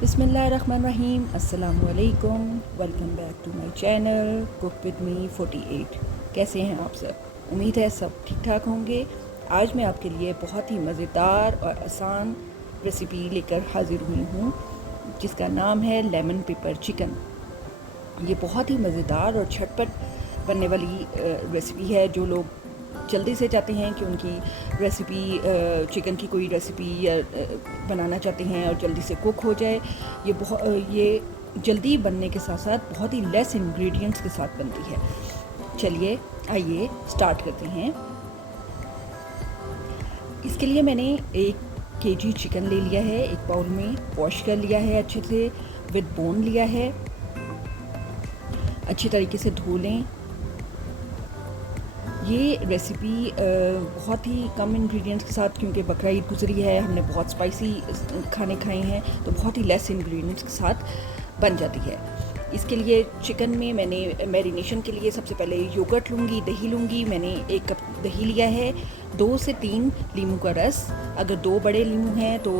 बिस्मिल्लाहिर्रहमानिर्रहीम। अस्सलामु अलैकुम। Welcome back to my channel cook with me 48। कैसे हैं आप सब? उम्मीद है सब ठीक ठाक होंगे। आज मैं आपके लिए बहुत ही मज़ेदार और आसान रेसिपी लेकर हाज़िर हुई हूँ जिसका नाम है लेमन पेपर चिकन। ये बहुत ही मज़ेदार और झटपट बनने वाली रेसिपी है। जो लोग जल्दी से चाहते हैं कि उनकी रेसिपी चिकन की कोई रेसिपी या बनाना चाहते हैं और जल्दी से कुक हो जाए, ये जल्दी बनने के साथ साथ बहुत ही लेस इंग्रेडिएंट्स के साथ बनती है। चलिए आइए स्टार्ट करते हैं। इसके लिए मैंने 1 केजी चिकन ले लिया है। एक बाउल में वॉश कर लिया है, अच्छे से विद बोन लिया है। अच्छी तरीके से धो लें। ये रेसिपी बहुत ही कम इंग्रेडिएंट्स के साथ, क्योंकि बकरा ईद गुजरी है, हमने बहुत स्पाइसी खाने खाए हैं, तो बहुत ही लेस इंग्रेडिएंट्स के साथ बन जाती है। इसके लिए चिकन में मैंने मैरिनेशन के लिए सबसे पहले योगर्ट लूँगी, दही लूँगी। मैंने 1 कप दही लिया है, 2 से 3 लीमू का रस। अगर 2 बड़े लीमू हैं तो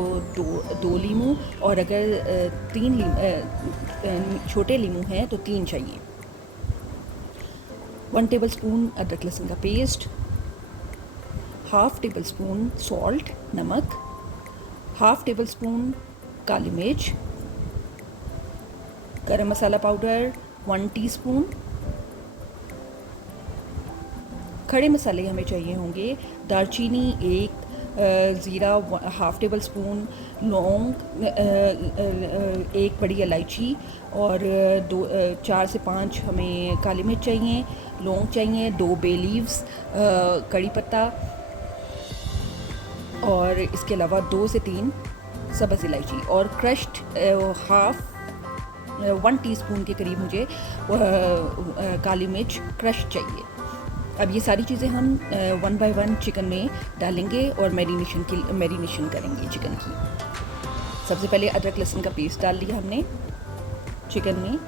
2 लीमू, और अगर 3 छोटे लीमू हैं तो 3 चाहिए। 1 टेबलस्पून अदरक लहसुन का पेस्ट, 1/2 टेबलस्पून सॉल्ट नमक, 1/2 टेबलस्पून काली मिर्च, गरम मसाला पाउडर 1 टीस्पून। खड़े मसाले हमें चाहिए होंगे दालचीनी 1, ज़ीरा 1/2 टेबलस्पून, लौंग 1 बड़ी इलायची, और 4 से 5 हमें काली मिर्च चाहिए, लौंग चाहिए, 2 बे लीव्स, कड़ी पत्ता, और इसके अलावा 2 से 3 सब्ज़ इलायची, और क्रश्ड 1 टीस्पून के करीब मुझे काली मिर्च क्रश चाहिए। अब ये सारी चीज़ें हम 1 बाय 1 चिकन में डालेंगे और मैरिनेशन करेंगे चिकन की। सबसे पहले अदरक लहसुन का पेस्ट डाल लिया हमने चिकन में।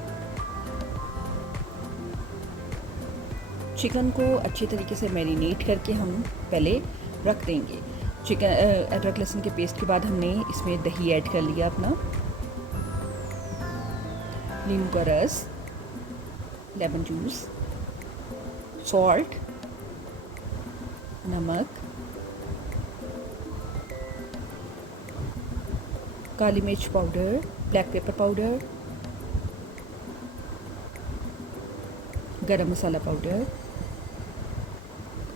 चिकन को अच्छे तरीके से मैरिनेट करके हम पहले रख देंगे। अदरक लहसुन के पेस्ट के बाद हमने इसमें दही ऐड कर लिया अपना, नींबू का रस, लेमन जूस, सॉल्ट, नमक, काली मिर्च पाउडर, ब्लैक पेपर पाउडर, गरम मसाला पाउडर,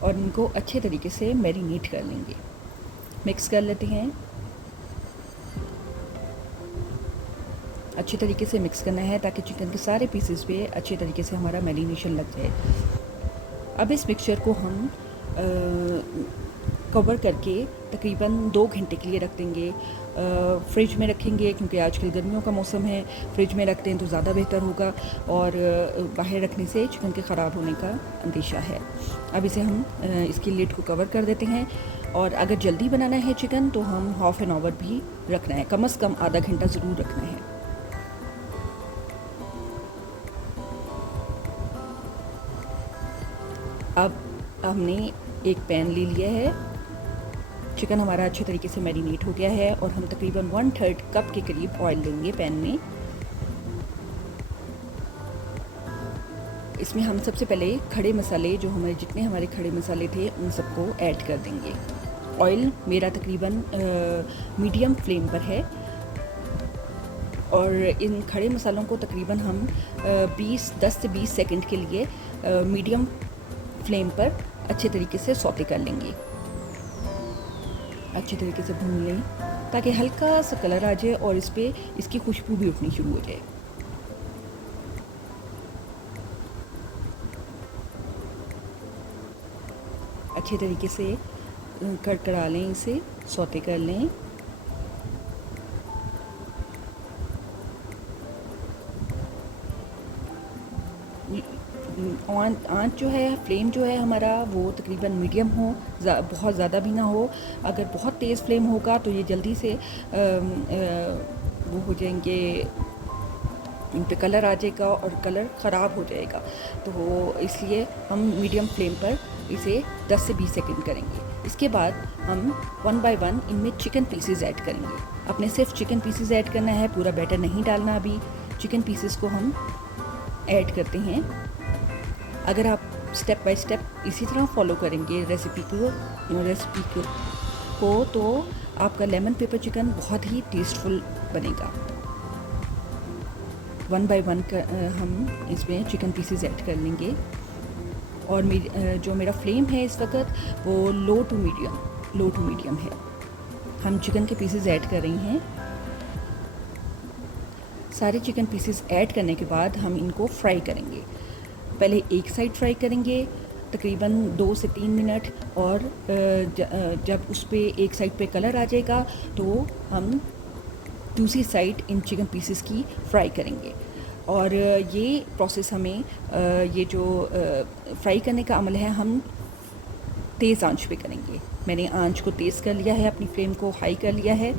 और इनको अच्छे तरीके से मैरिनेट कर लेंगे। मिक्स कर लेते हैं। अच्छे तरीके से मिक्स करना है ताकि चिकन के सारे पीसेस पे अच्छे तरीके से हमारा मैरिनेशन लग जाए। अब इस मिक्सचर को हम कवर करके तकरीबन 2 घंटे के लिए रख देंगे। फ्रिज में रखेंगे क्योंकि आजकल गर्मियों का मौसम है, फ्रिज में रखते हैं तो ज़्यादा बेहतर होगा, और बाहर रखने से चिकन के ख़राब होने का अंदेशा है। अब इसे हम इसकी लिड को कवर कर देते हैं, और अगर जल्दी बनाना है चिकन तो हम 1/2 एन आवर भी रखना है, कम से कम आधा घंटा ज़रूर रखना है। अब हमने एक पैन ले लिया है। चिकन हमारा अच्छे तरीके से मैरिनेट हो गया है, और हम तकरीबन 1/3 कप के करीब ऑयल लेंगे पैन में। इसमें हम सबसे पहले खड़े मसाले, जो जितने हमारे खड़े मसाले थे उन सबको ऐड कर देंगे। ऑयल मेरा तकरीबन मीडियम फ्लेम पर है, और इन खड़े मसालों को तकरीबन हम 10 से 20 सेकंड के लिए मीडियम फ्लेम पर अच्छे तरीके से सौते कर लेंगे। अच्छे तरीके से भून लें ताकि हल्का सा कलर आ जाए और इस पे इसकी खुशबू भी उठनी शुरू हो जाए। अच्छे तरीके से कड़ा लें, इसे सौते कर लें। आँच जो है, फ्लेम जो है हमारा, वो तकरीबन मीडियम हो, बहुत ज़्यादा भी ना हो। अगर बहुत तेज़ फ्लेम होगा तो ये जल्दी से वो हो जाएंगे, इन पे कलर आ जाएगा और कलर ख़राब हो जाएगा। तो इसलिए हम मीडियम फ्लेम पर इसे 10 से 20 सेकंड करेंगे। इसके बाद हम 1 बाय 1 इनमें चिकन पीसेस ऐड करेंगे। आपने सिर्फ चिकन पीसेस ऐड करना है, पूरा बैटर नहीं डालना। अभी चिकन पीसेस को हम ऐड करते हैं। अगर आप स्टेप बाय स्टेप इसी तरह फॉलो करेंगे रेसिपी को तो आपका लेमन पेपर चिकन बहुत ही टेस्टफुल बनेगा। वन बाय वन हम इसमें चिकन पीसेस ऐड कर लेंगे। और जो मेरा फ्लेम है इस वक्त वो लो टू मीडियम है। हम चिकन के पीसेस ऐड कर रही हैं। सारे चिकन पीसेस ऐड करने के बाद हम इनको फ्राई करेंगे। पहले एक साइड फ्राई करेंगे तकरीबन 2 से 3 मिनट, और जब उस पर एक साइड पे कलर आ जाएगा तो हम दूसरी साइड इन चिकन पीसेस की फ्राई करेंगे। और ये प्रोसेस हमें ये जो फ्राई करने का अमल है हम तेज़ आंच पे करेंगे। मैंने आंच को तेज़ कर लिया है, अपनी फ्लेम को हाई कर लिया है।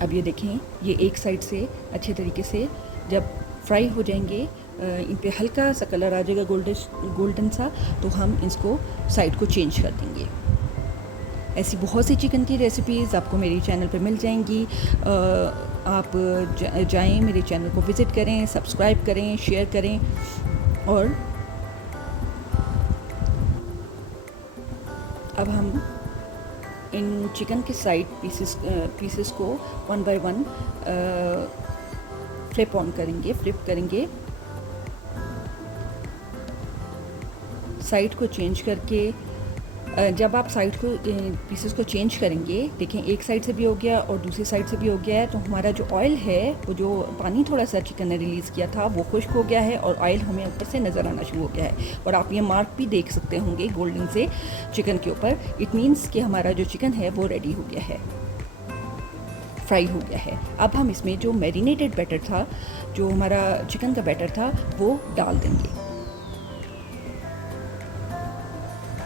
अब ये देखें, ये एक साइड से अच्छे तरीके से जब फ्राई हो जाएंगे, इन पे हल्का सा कलर आ जाएगा गोल्डन सा, तो हम इसको साइड को चेंज कर देंगे। ऐसी बहुत सी चिकन की रेसिपीज़ आपको मेरे चैनल पे मिल जाएंगी। आप जाएं, मेरे चैनल को विज़िट करें, सब्सक्राइब करें, शेयर करें। और अब हम इन चिकन के साइड पीसेस को वन बाय वन फ्लिप करेंगे। साइड को चेंज करके जब आप साइड को पीसेस को चेंज करेंगे, देखें एक साइड से भी हो गया और दूसरी साइड से भी हो गया है, तो हमारा जो ऑयल है, वो जो पानी थोड़ा सा चिकन ने रिलीज़ किया था वो खुश्क हो गया है और ऑयल हमें ऊपर से नज़र आना शुरू हो गया है। और आप ये मार्क भी देख सकते होंगे गोल्डन से चिकन के ऊपर। इट मीन्स कि हमारा जो चिकन है वो रेडी हो गया है, फ्राई हो गया है। अब हम इसमें जो मैरिनेटेड बैटर था, जो हमारा चिकन का बैटर था, वो डाल देंगे।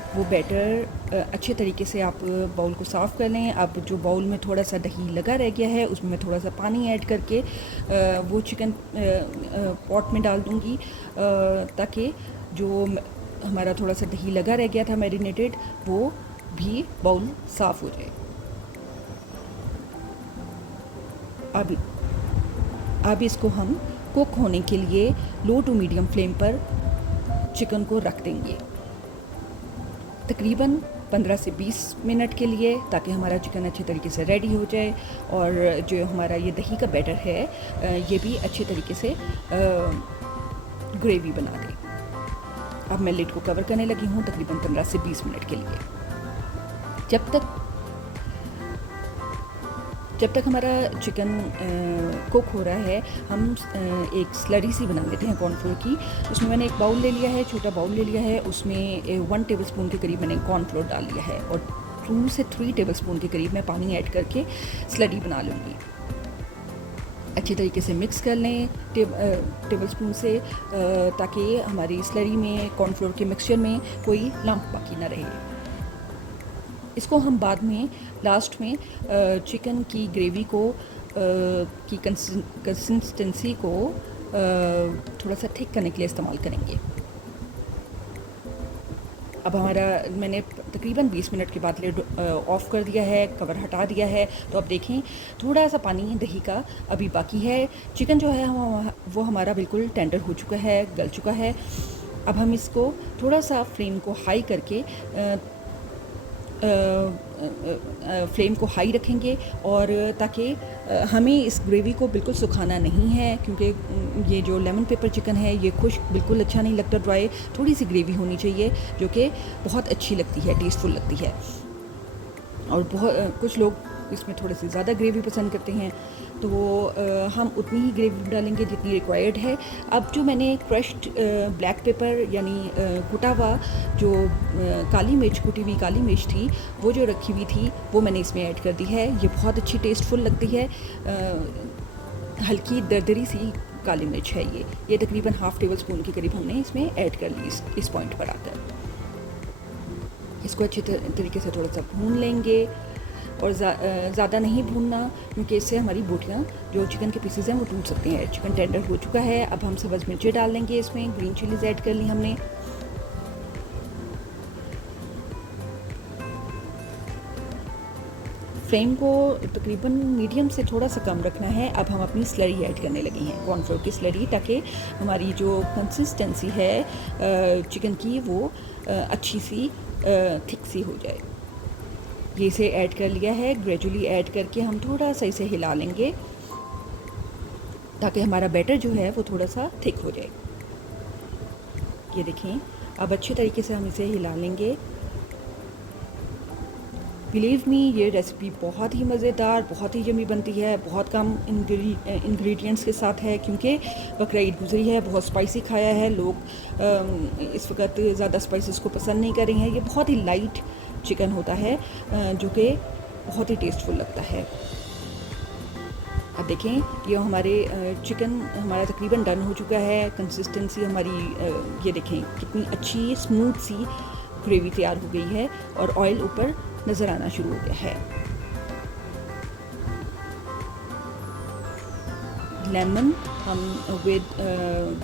वो बैटर अच्छे तरीके से आप बाउल को साफ़ कर लें। अब जो बाउल में थोड़ा सा दही लगा रह गया है, उसमें मैं थोड़ा सा पानी ऐड करके वो चिकन पॉट में डाल दूँगी, ताकि जो हमारा थोड़ा सा दही लगा रह गया था मैरिनेटेड, वो भी बाउल साफ़ हो जाए। अब इसको हम कुक होने के लिए लो टू मीडियम फ्लेम पर चिकन को रख देंगे, तकरीबन 15 से 20 मिनट के लिए, ताकि हमारा चिकन अच्छे तरीके से रेडी हो जाए और जो हमारा ये दही का बैटर है ये भी अच्छे तरीके से ग्रेवी बना दे। अब मैं लिड को कवर करने लगी हूँ तकरीबन 15 से 20 मिनट के लिए। जब तक हमारा चिकन कुक हो रहा है, हम एक स्लरी सी बना लेते हैं कॉर्नफ्लोर की। उसमें मैंने एक बाउल ले लिया है, छोटा बाउल ले लिया है, उसमें 1 टेबलस्पून के करीब मैंने कॉर्नफ्लोर डाल लिया है और 2 से 3 टेबलस्पून के करीब मैं पानी ऐड करके स्लरी बना लूँगी। अच्छी तरीके से मिक्स कर लें टेबलस्पून से, ताकि हमारी स्लरी में, कॉर्नफ्लोर के मिक्सचर में कोई लम्प बाकी ना रहे। इसको हम बाद में लास्ट में चिकन की ग्रेवी को की कंसिस्टेंसी को थोड़ा सा थिक करने के लिए इस्तेमाल करेंगे। अब हमारा मैंने तकरीबन 20 मिनट के बाद लिड ऑफ़ कर दिया है, कवर हटा दिया है। तो अब देखें थोड़ा सा पानी दही का अभी बाकी है। चिकन जो है वो हमारा बिल्कुल टेंडर हो चुका है, गल चुका है। अब हम इसको थोड़ा सा फ्लेम को हाई करके फ्लेम को हाई रखेंगे, और ताकि हमें इस ग्रेवी को बिल्कुल सुखाना नहीं है, क्योंकि ये जो लेमन पेपर चिकन है ये खुश्क बिल्कुल अच्छा नहीं लगता, ड्राई थोड़ी सी ग्रेवी होनी चाहिए, जो कि बहुत अच्छी लगती है, टेस्टफुल लगती है। और बहुत कुछ लोग इसमें थोड़े से ज़्यादा ग्रेवी पसंद करते हैं, तो हम उतनी ही ग्रेवी डालेंगे जितनी रिक्वायर्ड है। अब जो मैंने क्रश्ड ब्लैक पेपर यानी कुटा हुआ जो काली मिर्च, कुटी हुई काली मिर्च थी, वो जो रखी हुई थी वो मैंने इसमें ऐड कर दी है। ये बहुत अच्छी टेस्टफुल लगती है। हल्की दरदरी सी काली मिर्च है ये तकरीबन ½ टेबलस्पून के करीब हमने इसमें ऐड कर ली। इस पॉइंट पर आकर इसको अच्छे तरीके से थोड़ा सा भून लेंगे, और ज़्यादा नहीं भूनना, क्योंकि इससे हमारी बोटियाँ जो चिकन के पीसेस हैं वो टूट सकते हैं। चिकन टेंडर हो चुका है। अब हम सब्ज़ मिर्चें डाल लेंगे इसमें, ग्रीन चिलीज़ ऐड कर ली हमने। फ्लेम को तकरीबन मीडियम से थोड़ा सा कम रखना है। अब हम अपनी स्लरी ऐड करने लगे हैं, कॉर्नफ्लोर की स्लरी, ताकि हमारी जो कंसिस्टेंसी है चिकन की वो अच्छी सी थिक सी हो जाए। ये इसे ऐड कर लिया है। ग्रेजुअली ऐड करके हम थोड़ा सा इसे हिला लेंगे ताकि हमारा बैटर जो है वो थोड़ा सा थिक हो जाए। ये देखें, अब अच्छे तरीके से हम इसे हिला लेंगे। बिलीव मी, ये रेसिपी बहुत ही मज़ेदार, बहुत ही यमी बनती है। बहुत कम इंग्रेडिएंट्स के साथ है, क्योंकि बकरा ईद गुजरी है, बहुत स्पाइसी खाया है लोग। इस वक्त ज़्यादा स्पाइसेस को पसंद नहीं कर रहे हैं। ये बहुत ही लाइट चिकन होता है जो कि बहुत ही टेस्टफुल लगता है। अब देखें, ये हमारे चिकन हमारा तकरीबन डन हो चुका है। कंसिस्टेंसी हमारी ये देखें कितनी अच्छी स्मूथ सी ग्रेवी तैयार हो गई है और ऑयल ऊपर नज़र आना शुरू हो गया है। लेमन हम विद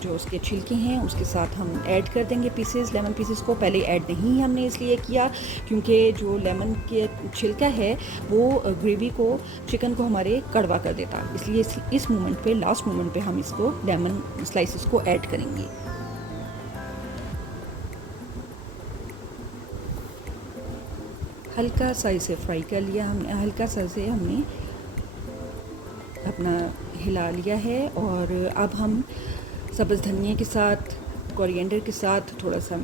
जो उसके छिलके हैं उसके साथ हम ऐड कर देंगे पीसेस। लेमन पीसेस को पहले ऐड नहीं हमने इसलिए किया क्योंकि जो लेमन के छिलका है वो ग्रेवी को, चिकन को हमारे कड़वा कर देता, इसलिए इस मोमेंट पे, लास्ट मोमेंट पे हम इसको लेमन स्लाइसेस को ऐड करेंगे। हल्का सा इसे फ्राई कर लिया हमने, हल्का सा इसे हमने अपना हिला लिया है। और अब हम सब्ज़ धनिया के साथ, कोरिएंडर के साथ थोड़ा सा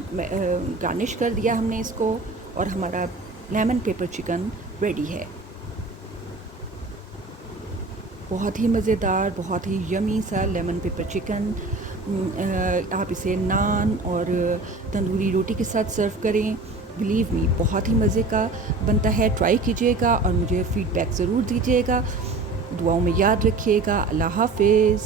गार्निश कर दिया हमने इसको, और हमारा लेमन पेपर चिकन रेडी है। बहुत ही मज़ेदार, बहुत ही यमी सा लेमन पेपर चिकन। आप इसे नान और तंदूरी रोटी के साथ सर्व करें। बिलीव मी, बहुत ही मज़े का बनता है। ट्राई कीजिएगा और मुझे फ़ीडबैक ज़रूर दीजिएगा। दुआओं में याद रखिएगा। अल्लाह हाफ़िज़।